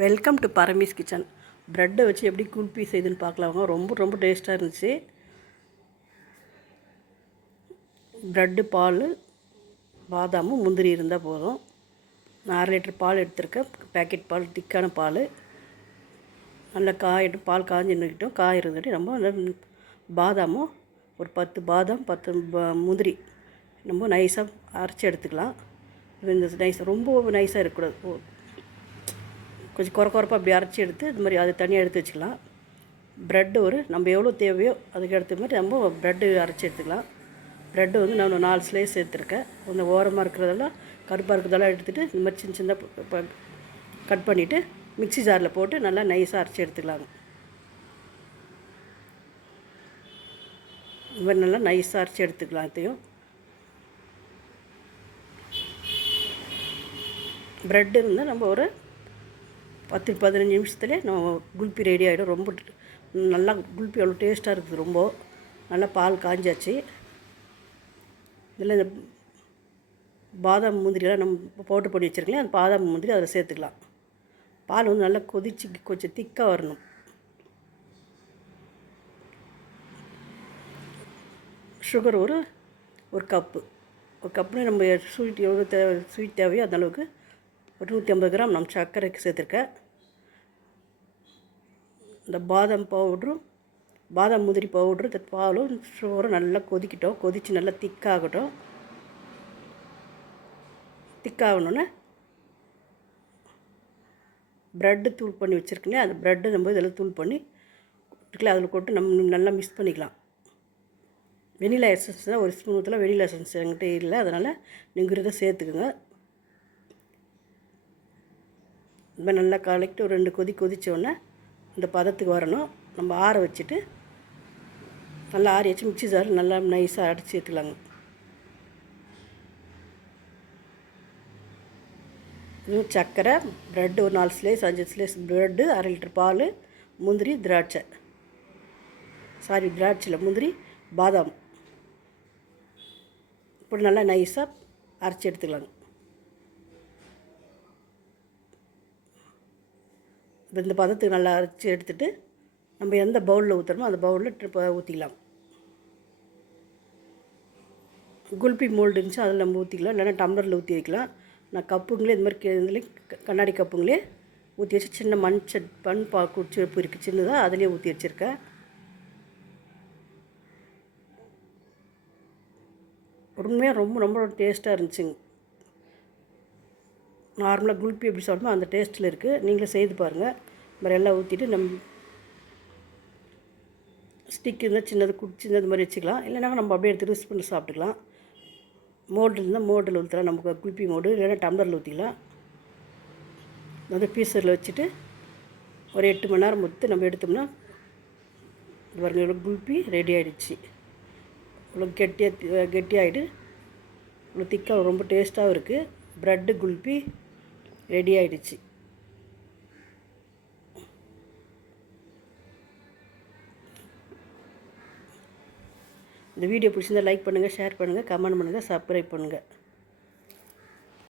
Welcome to பரமீஸ் kitchen ப்ரெட்டை வச்சு எப்படி குல்பி செய்துன்னு பார்க்கலாங்க. ரொம்ப ரொம்ப டேஸ்ட்டாக இருந்துச்சு. ப்ரெட்டு பால் பாதாமும் முந்திரி இருந்தால் போதும். நான் அரை லிட்டர் பால் எடுத்திருக்கேன். பேக்கெட் பால் திக்கான பால். நல்லா காயிட்டு பால் காஞ்சி நிற்கட்டும் காய் இருந்துட்டு நம்ம பாதாமும் ஒரு பத்து பாதாம் பத்து முந்திரி நம்ம நைஸாக அரைச்சி எடுத்துக்கலாம். இந்த நைஸ் ரொம்ப நைஸாக இருக்கக்கூடாது. கொஞ்சம் குறை குறைப்பாக அப்படி அரைச்சி எடுத்து இது மாதிரி அது தனியாக எடுத்து வச்சுக்கலாம். ப்ரெட்டு ஒரு நம்ம எவ்வளோ தேவையோ அதுக்கு எடுத்த மாதிரி நம்ம ப்ரெட்டு அரைச்சி எடுத்துக்கலாம். ப்ரெட்டு வந்து நான் ஒரு நாலு ஸ்லைஸ் எடுத்துருக்கேன். அந்த ஓரமாக இருக்கிறதெல்லாம் கருப்பாக இருக்கிறதெல்லாம் எடுத்துகிட்டு இந்த மாதிரி சின்ன சின்ன கட் பண்ணிவிட்டு மிக்ஸி ஜாரில் போட்டு நல்லா நைஸாக அரைச்சி எடுத்துக்கலாங்க. இந்த மாதிரி நல்லா நைஸாக அரைச்சி எடுத்துக்கலாம் அதையும் ப்ரெட் இருந்தால் நம்ம ஒரு பத்து பதினஞ்சு நிமிஷத்துலேயே நம்ம குல்பி ரெடி ஆகிடும் ரொம்ப நல்லா குல்பி அவ்வளோ டேஸ்ட்டாக இருக்குது ரொம்ப. நல்லா பால் காஞ்சாச்சு. இதில் இந்த பாதாம் முந்திரியெல்லாம் நம்ம பவுட்ரு பண்ணி வச்சுருக்கலாம் அந்த பாதாம் முந்திரி அதில் சேர்த்துக்கலாம். பால் வந்து நல்லா கொதிச்சு கொஞ்சம் திக்காக வரணும். சுகர் ஒரு ஒரு கப்பு ஒரு கப்புனு நம்ம ஸ்வீட் எவ்வளோ தேவை ஸ்வீட் தேவையோ அந்தளவுக்கு ஒரு நூற்றி ஐம்பது கிராம் நம்ம சர்க்கரைக்கு சேர்த்துருக்கேன். இந்த பாதாம் பவுட்ரும் பாதாம் முதிரி பவுட்ரு இந்த பாலும் சோறும் நல்லா கொதிக்கட்டும். கொதித்து நல்லா திக்காகட்டும். திக்காகணுன்னா ப்ரெட்டு தூள் பண்ணி வச்சுருக்கேன் அந்த ப்ரெட்டு நம்ம இதெல்லாம் தூள் பண்ணி இருக்குல்ல அதில் போட்டு நம்ம நல்லா மிக்ஸ் பண்ணிக்கலாம். வெனிலா எசன்ஸ் தான் ஒரு ஸ்பூன் ஊற்றலாம் வெனிலா எசன்ஸ் என்கிட்ட இல்லை அதனால் நீங்கள் இதை சேர்த்துக்குங்க. இந்த நல்லா கலக்கிட்டு ஒரு ரெண்டு கொதி கொதித்தோடனே இந்த பதத்துக்கு வரணும். நம்ம ஆற வச்சுட்டு நல்லா ஆறி வச்சு மிக்சி ஜார் நல்லா நைஸாக அடித்து எடுத்துக்கலாங்க. இதுவும் சர்க்கரை ப்ரெட்டு ஒரு நாலு ஸ்லைஸ் அஞ்சு ஸ்லேஸ் ப்ரெட்டு அரை லிட்டர் பால் முந்திரி திராட்சை. சாரி திராட்சையில் முந்திரி பாதாம். இப்படி நல்லா நைஸாக அரைச்சி எடுத்துக்கலாங்க. இந்த பதத்துக்கு நல்லா அரைச்சி எடுத்துகிட்டு நம்ம எந்த பவுலில் ஊற்றுறோமோ அந்த பவுலில் ட்ரிப் ஊற்றிக்கலாம் குல்பி மோல்டு இருந்துச்சு அதில் நம்ம ஊற்றிக்கலாம் இல்லைன்னா டம்ளரில் ஊற்றி வைக்கலாம். நான் கப்புங்களே இது மாதிரி கே- இதுலேயே க- கண்ணாடி கப்புங்களே ஊற்றி வச்சு சின்ன மண் செட் மண் பா குச்சி இருக்குது சின்னதாக அதுலேயே ஊற்றி வச்சுருக்கேன். உண்மையாக ரொம்ப ரொம்ப டேஸ்ட்டாக இருந்துச்சுங்க. நார்மலாக குல்பி எப்படி சாப்பிடுமோ அந்த டேஸ்ட்டில் இருக்குது நீங்களே செய்து பாருங்கள் இந்த மாதிரி எல்லாம் ஊற்றிட்டு நம்ம ஸ்டிக் இருந்தால் சின்னது குச்சி இந்த மாதிரி வச்சுக்கலாம். இல்லைனா நம்ம அப்படியே எடுத்து யூஸ் பண்ணி சாப்பிட்டுக்கலாம். மோல்டு இருந்தால் மோல்டில் ஊற்றலாம் நமக்கு குல்பி மோடு இல்லைன்னா டம்ளரில் ஊற்றிக்கலாம் வந்து பீசரில் வச்சுட்டு ஒரு எட்டு மணி நேரம் முத்து நம்ம எடுத்தோம்னா இது இவ்வளோ குல்பி ரெடி ஆகிடுச்சு இவ்வளோ கெட்டியாக கெட்டியாகிட்டு இவ்வளோ திக்காக ரொம்ப டேஸ்ட்டாகவும் இருக்குது ப்ரெட்டு குல்பி ரெடி ஆயிடுச்சு. இந்த வீடியோ பிடிச்சிருந்தா லைக் பண்ணுங்கள் ஷேர் பண்ணுங்கள் கமெண்ட் பண்ணுங்கள் சப்ஸ்கிரைப் பண்ணுங்கள்